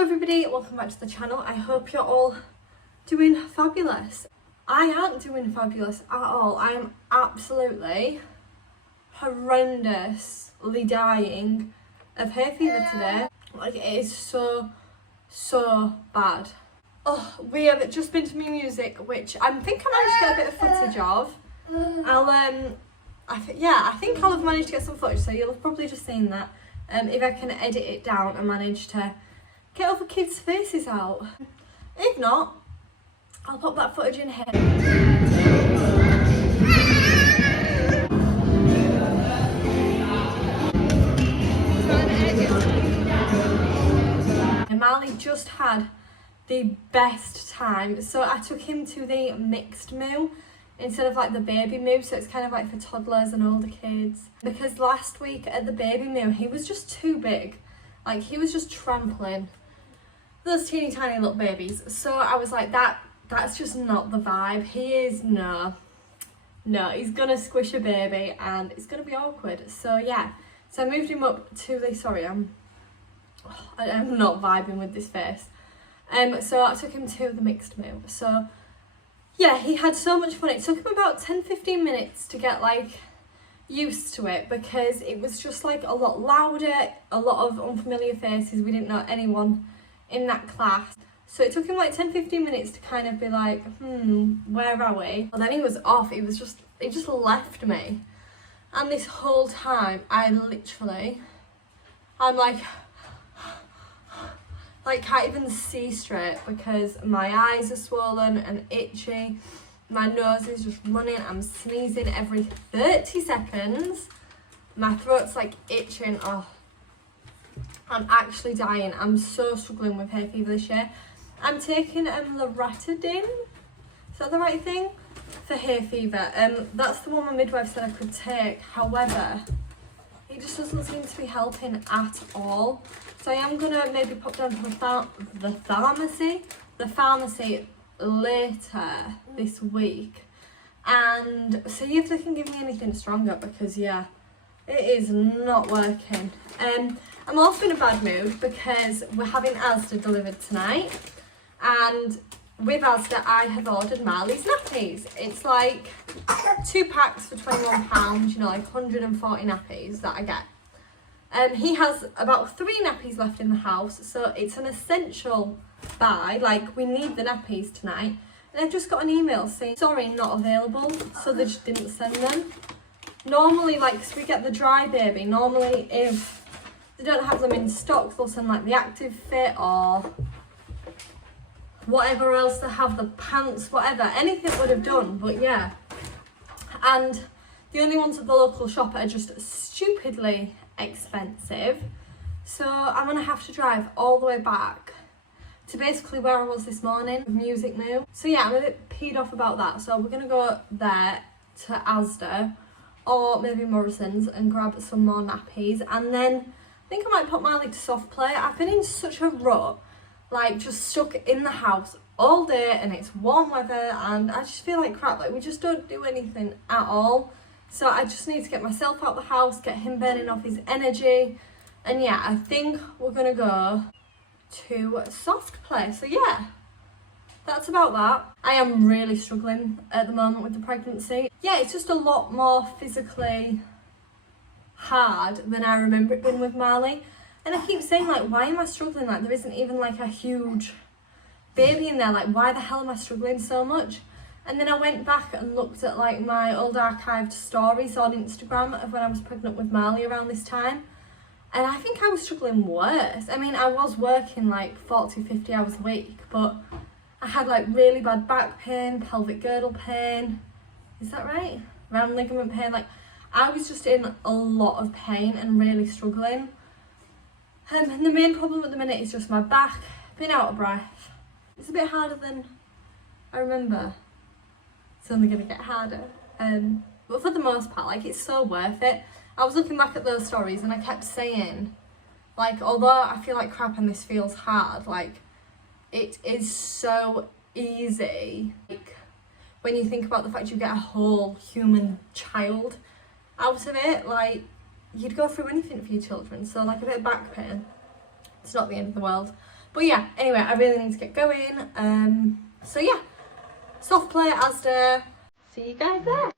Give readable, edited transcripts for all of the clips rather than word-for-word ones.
Hello everybody, welcome back to the channel. I hope you're all doing fabulous. I aren't doing fabulous at all. I am absolutely horrendously dying of hay fever today. Like, it is so bad. Oh, we have just been to my music, which I think I managed to get a bit of footage of. I think I'll have managed to get some footage, so you'll have probably just seen that. If I can edit it down and manage to get other kids' faces out. If not, I'll pop that footage in here. And Marley just had the best time. So I took him to the mixed moo instead of like the baby moo, so it's kind of like for toddlers and older kids. Because last week at the baby moo, he was just too big. Like, he was just trampling those teeny tiny little babies. So I was like, that's just not the vibe. He is, no, he's gonna squish a baby and it's gonna be awkward. So yeah, so I moved him up to the, sorry, I'm not vibing with this face. So I took him to the mixed moo. So yeah, he had so much fun. It took him about 10-15 minutes to get like used to it, because it was just like a lot louder, a lot of unfamiliar faces. We didn't know anyone in that class. So it took him like 10-15 minutes to kind of be like, where are we? And then he was off. It just left me. And this whole time I'm like can't even see straight because my eyes are swollen and itchy. My nose is just running. I'm sneezing every 30 seconds. My throat's like itching. Oh, I'm actually dying. I'm so struggling with hay fever this year. I'm taking loratadine. Is that the right thing? For hay fever. That's the one my midwife said I could take. However, it just doesn't seem to be helping at all. So I am gonna maybe pop down to the pharmacy later this week and see if they can give me anything stronger, because yeah, it is not working. I'm also in a bad mood because we're having Asda delivered tonight, and with Asda I have ordered Marley's nappies. It's like 2 packs for £21, you know, like 140 nappies that I get. He has about 3 nappies left in the house, so it's an essential buy. Like, we need the nappies tonight. And I've just got an email saying, sorry, not available, so they just didn't send them. Normally, like, so we get the dry baby, normally if they don't have them in stock, they'll send like the active fit or whatever else they have, the pants, whatever, anything would have done, but yeah. And the only ones at the local shop are just stupidly expensive, so I'm gonna have to drive all the way back to basically where I was this morning, music moo. So yeah, I'm a bit peed off about that, so we're gonna go there to Asda or maybe Morrison's and grab some more nappies, and then I think I might put Marley to soft play. I've been in such a rut, like just stuck in the house all day, and it's warm weather and I just feel like crap. Like, we just don't do anything at all. So I just need to get myself out the house, get him burning off his energy. And yeah, I think we're gonna go to soft play. So yeah, that's about that. I am really struggling at the moment with the pregnancy. Yeah, it's just a lot more physically hard than I remember it being with Marley. And I keep saying, like, why am I struggling? Like, there isn't even like a huge baby in there. Like, why the hell am I struggling so much? And then I went back and looked at like my old archived stories on Instagram of when I was pregnant with Marley around this time. And I think I was struggling worse. I mean, I was working like 40-50 hours a week, but I had like really bad back pain, pelvic girdle pain. Is that right? Round ligament pain. Like, I was just in a lot of pain and really struggling. And the main problem at the minute is just my back, being out of breath. It's a bit harder than I remember. It's only going to get harder. But for the most part, like, it's so worth it. I was looking back at those stories and I kept saying, like, although I feel like crap and this feels hard, like, it is so easy. Like, when you think about the fact you get a whole human child out of it, like, you'd go through anything for your children. So like a bit of back pain, it's not the end of the world. But yeah, anyway, I really need to get going. So yeah, soft play Asda. See you guys there.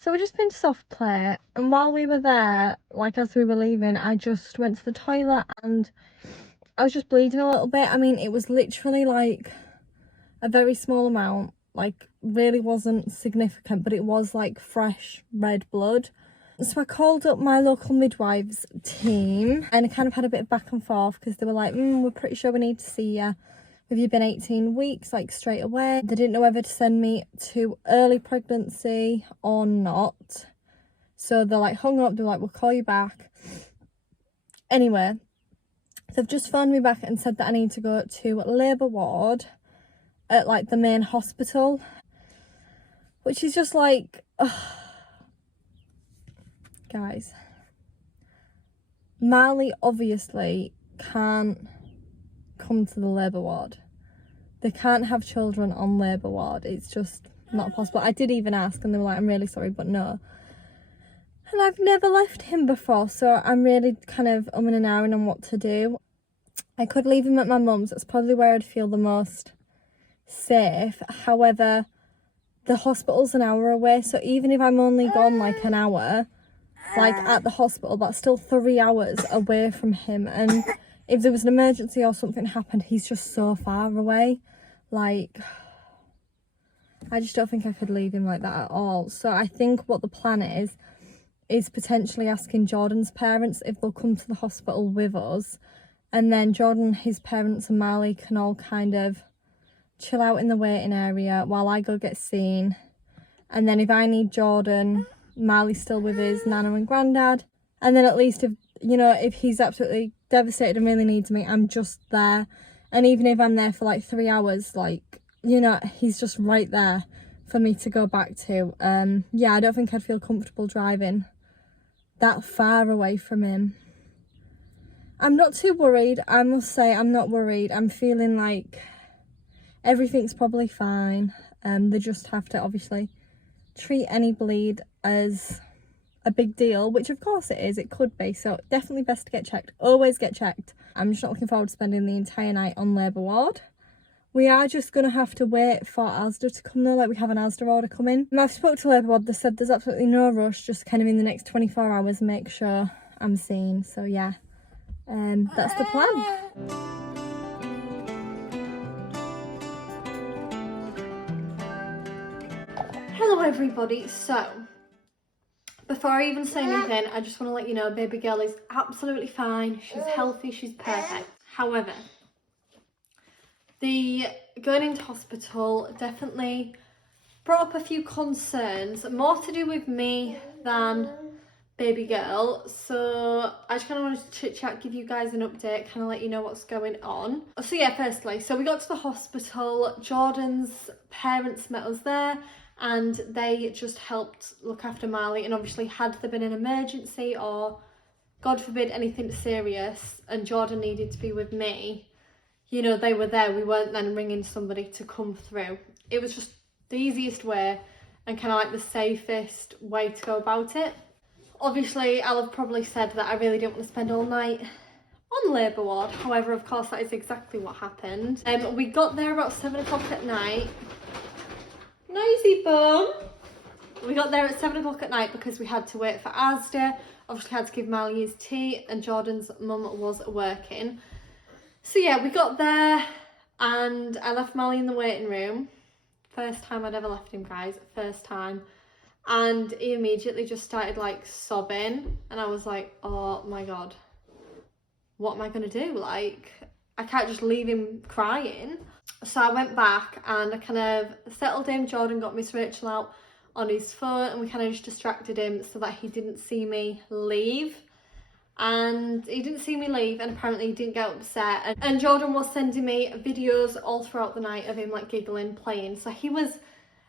So we just been to soft play, and while we were there, like as we were leaving, I just went to the toilet and I was just bleeding a little bit. I mean, it was literally like a very small amount, like really wasn't significant, but it was like fresh red blood. So I called up my local midwives team and I kind of had a bit of back and forth because they were like, we're pretty sure we need to see you. Have you been 18 weeks, like straight away? They didn't know whether to send me to early pregnancy or not. So they're like hung up, they're like, we'll call you back. Anyway, they've just phoned me back and said that I need to go to labour ward at like the main hospital, which is just like, guys, Marley obviously can't come to the labour ward. They can't have children on labour ward. It's just not possible. I did even ask and they were like, I'm really sorry, but no. And I've never left him before, so I'm really kind of umming and ahhing on what to do. I could leave him at my mum's. That's probably where I'd feel the most safe. However, the hospital's an hour away, so even if I'm only gone like an hour, like at the hospital, that's still 3 hours away from him. And if there was an emergency or something happened, he's just so far away. Like, I just don't think I could leave him like that at all. So I think what the plan is potentially asking Jordan's parents if they'll come to the hospital with us. And then Jordan, his parents and Marley can all kind of chill out in the waiting area while I go get seen. And then if I need Jordan, Marley's still with his nana and granddad. And then at least if, you know, if he's absolutely devastated and really needs me, I'm just there. And even if I'm there for like 3 hours, like, you know, he's just right there for me to go back to. Yeah, I don't think I'd feel comfortable driving that far away from him. I'm not too worried. I must say I'm not worried. I'm feeling like everything's probably fine. They just have to obviously treat any bleed as a big deal, which of course it is, it could be, so definitely best to get checked. Always get checked. I'm just not looking forward to spending the entire night on labour ward. We are just going to have to wait for Asda to come though, like we have an Asda order coming. I've spoke to labour ward, they said there's absolutely no rush, just kind of in the next 24 hours make sure I'm seen. So yeah, that's the plan. Hello everybody, so before I even say anything, I just want to let you know baby girl is absolutely fine, she's healthy, she's perfect. However, the going into hospital definitely brought up a few concerns, more to do with me than baby girl. So I just kind of wanted to chit chat, give you guys an update, kind of let you know what's going on. So yeah, firstly, so we got to the hospital, Jordan's parents met us there and they just helped look after Marley, and obviously had there been an emergency or God forbid anything serious and Jordan needed to be with me, you know, they were there. We weren't then ringing somebody to come through. It was just the easiest way and kind of like the safest way to go about it. Obviously, I'll have probably said that I really didn't want to spend all night on labour ward. However, of course, that is exactly what happened. We got there about 7 o'clock at night. Noisy bum. we got there at 7 o'clock at night because we had to wait for Asda. Obviously had to give Marley his tea and Jordan's mum was working. So yeah, we got there and I left Marley in the waiting room. First time I'd ever left him, guys, first time. And he immediately just started like sobbing and I was like, oh my God, what am I gonna do? Like, I can't just leave him crying. So I went back and I kind of settled him. Jordan got Miss Rachel out on his phone and we kind of just distracted him so that he didn't see me leave. And he didn't see me leave and apparently he didn't get upset. And Jordan was sending me videos all throughout the night of him like giggling, playing. So he was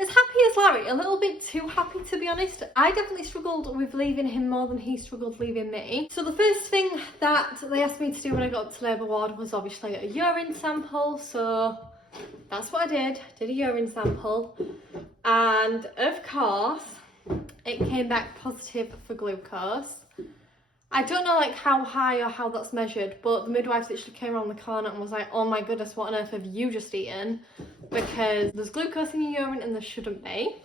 as happy as Larry, a little bit too happy to be honest. I definitely struggled with leaving him more than he struggled leaving me. So the first thing that they asked me to do when I got up to labour ward was obviously a urine sample. So that's what I did a urine sample. And of course, it came back positive for glucose. I don't know like how high or how that's measured, but the midwife literally came around the corner and was like, oh my goodness, what on earth have you just eaten? Because there's glucose in your urine and there shouldn't be.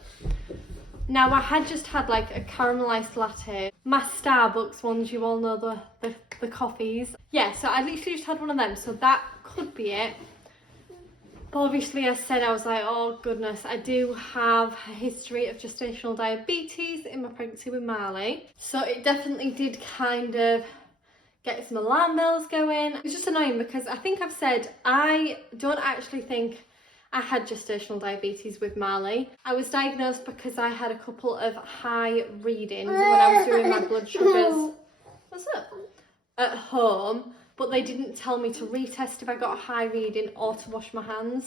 Now I had just had like a caramelised latte, my Starbucks ones, you all know the coffees. Yeah, so I literally just had one of them, so that could be it. But obviously I said, I was like, oh goodness, I do have a history of gestational diabetes in my pregnancy with Marley. So it definitely did kind of get some alarm bells going. It's just annoying because I think I've said I don't actually think I had gestational diabetes with Marley. I was diagnosed because I had a couple of high readings when I was doing my blood sugars. What's up? At home. But they didn't tell me to retest if I got a high reading or to wash my hands.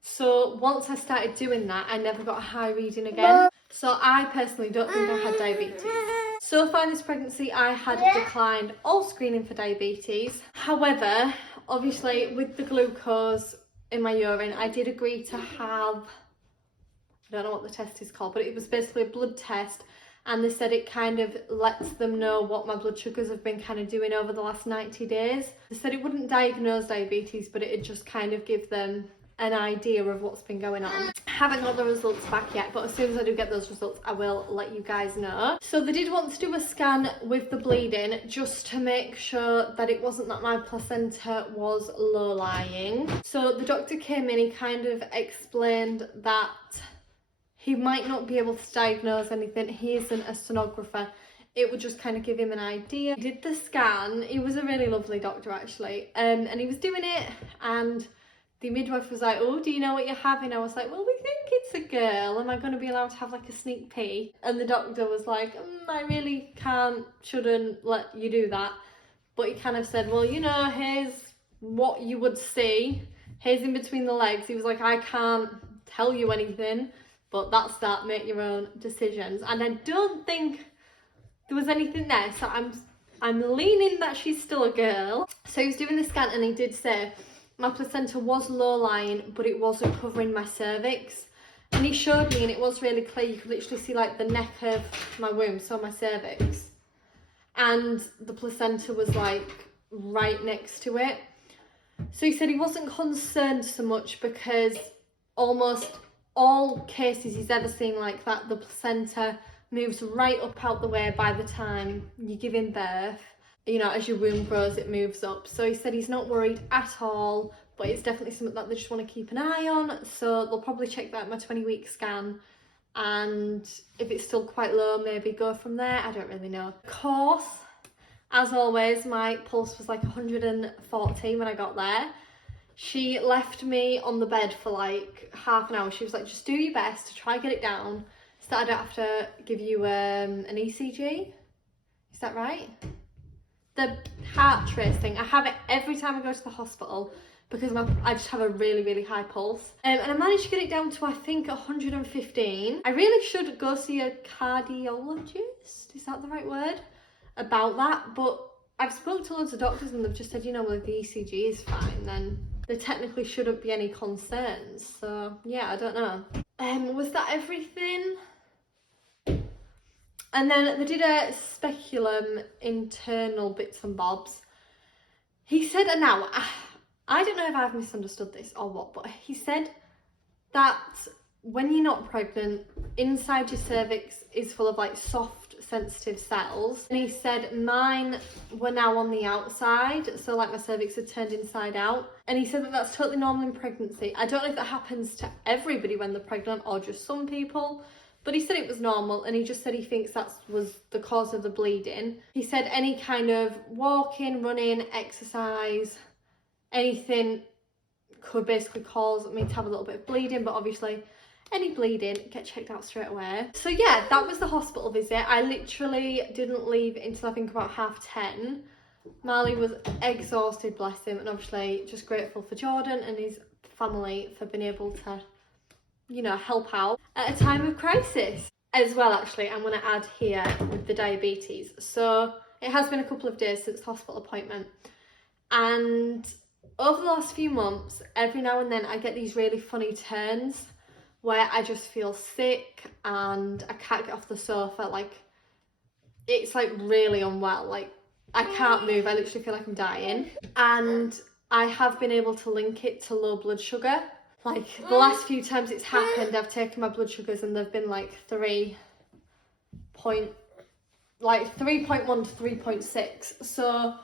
So once I started doing that, I never got a high reading again. So I personally don't think I had diabetes. So far in this pregnancy, I had declined all screening for diabetes. However, obviously with the glucose in my urine, I did agree to have, I don't know what the test is called, but it was basically a blood test. And they said it kind of lets them know what my blood sugars have been kind of doing over the last 90 days. They said it wouldn't diagnose diabetes, but it'd just kind of give them an idea of what's been going on. I haven't got the results back yet, but as soon as I do get those results, I will let you guys know. So they did want to do a scan with the bleeding just to make sure that it wasn't that my placenta was low-lying. So the doctor came in, he kind of explained that he might not be able to diagnose anything. He isn't a sonographer. It would just kind of give him an idea. He did the scan. He was a really lovely doctor actually. And he was doing it and the midwife was like, oh, do you know what you're having? I was like, well, we think it's a girl. Am I going to be allowed to have like a sneak peek? And the doctor was like, I really shouldn't let you do that. But he kind of said, well, you know, here's what you would see. Here's in between the legs. He was like, I can't tell you anything. But that's that, make your own decisions. And I don't think there was anything there. So I'm leaning that she's still a girl. So he was doing the scan and he did say my placenta was low-lying, but it wasn't covering my cervix. And he showed me and it was really clear. You could literally see like the neck of my womb, so my cervix. And the placenta was like right next to it. So he said he wasn't concerned so much because almost all cases he's ever seen like that, the placenta moves right up out the way by the time you're giving birth. You know, as your womb grows, it moves up. So he said he's not worried at all, but it's definitely something that they just want to keep an eye on. So they'll probably check that at my 20-week scan. And if it's still quite low, maybe go from there. I don't really know. Of course, as always, my pulse was like 140 when I got there. She left me on the bed for like half an hour. She was like, just do your best to try get it down so that I don't have to give you an ECG. Is that right? The heart rate thing. I have it every time I go to the hospital because I just have a really, really high pulse. And I managed to get it down to, I think, 115. I really should go see a cardiologist. Is that the right word? About that. But I've spoken to loads of doctors and they've just said, you know, well, if the ECG is fine, then there technically shouldn't be any concerns. So yeah, I don't know. Was that everything? And then they did a speculum internal bits and bobs. He said, and now I don't know if I've misunderstood this or what, but he said that when you're not pregnant, inside your cervix is full of like soft, sensitive cells. And he said mine were now on the outside, so like my cervix had turned inside out. And he said that that's totally normal in pregnancy. I don't know if that happens to everybody when they're pregnant or just some people, but he said it was normal, and he just said he thinks that was the cause of the bleeding. He said any kind of walking, running, exercise, anything could basically cause me to have a little bit of bleeding, but obviously any bleeding, get checked out straight away. So yeah, that was the hospital visit. I literally didn't leave until I think about 10:30. Marley was exhausted, bless him, and obviously just grateful for Jordan and his family for being able to, you know, help out at a time of crisis. As well, actually, I'm going to add here with the diabetes. So it has been a couple of days since the hospital appointment, and over the last few months, every now and then I get these really funny turns where I just feel sick and I can't get off the sofa. Like, it's like really unwell. Like, I can't move. I literally feel like I'm dying. And I have been able to link it to low blood sugar. Like, the last few times it's happened, I've taken my blood sugars and they've been like 3.1 to 3.6. So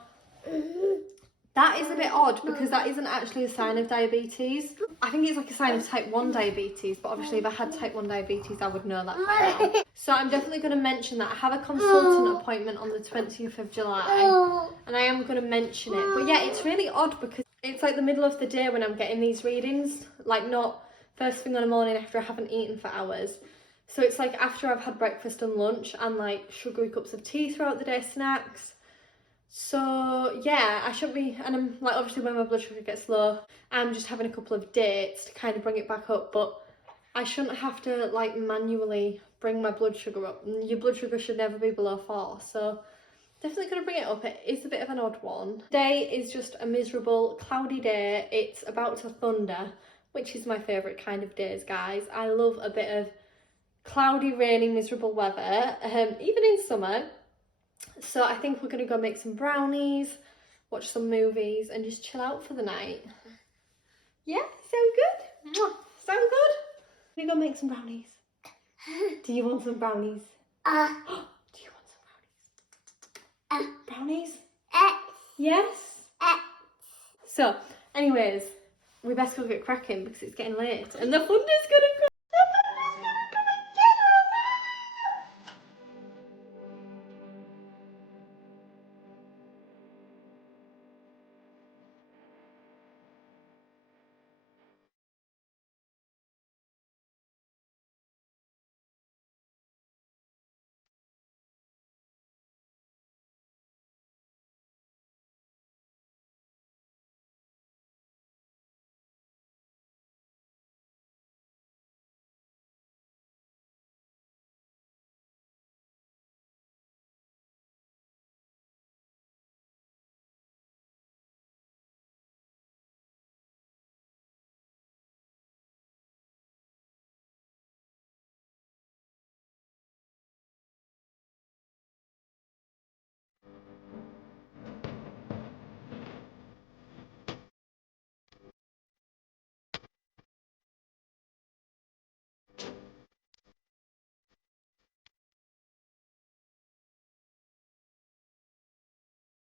that is a bit odd because that isn't actually a sign of diabetes. I think it's like a sign of type 1 diabetes, but obviously if I had type 1 diabetes, I would know that by now. So I'm definitely going to mention that. I have a consultant appointment on the 20th of July, and I am going to mention it. But yeah, it's really odd because it's like the middle of the day when I'm getting these readings, like not first thing in the morning after I haven't eaten for hours. So it's like after I've had breakfast and lunch and like sugary cups of tea throughout the day, snacks. So yeah, I shouldn't be, and I'm like, obviously when my blood sugar gets low, I'm just having a couple of dates to kind of bring it back up, but I shouldn't have to like manually bring my blood sugar up. Your blood sugar should never be below 4, so definitely going to bring it up. It is a bit of an odd one. Today is just a miserable, cloudy day. It's about to thunder, which is my favourite kind of days, guys. I love a bit of cloudy, rainy, miserable weather, even in summer. So I think we're going to go make some brownies, watch some movies and just chill out for the night. Yeah, sound good? Sound good? We're going to go make some brownies. Do you want some brownies? Do you want some brownies? Brownies? Yes? So, anyways, we best go get cracking because it's getting late and the thunder's going to come.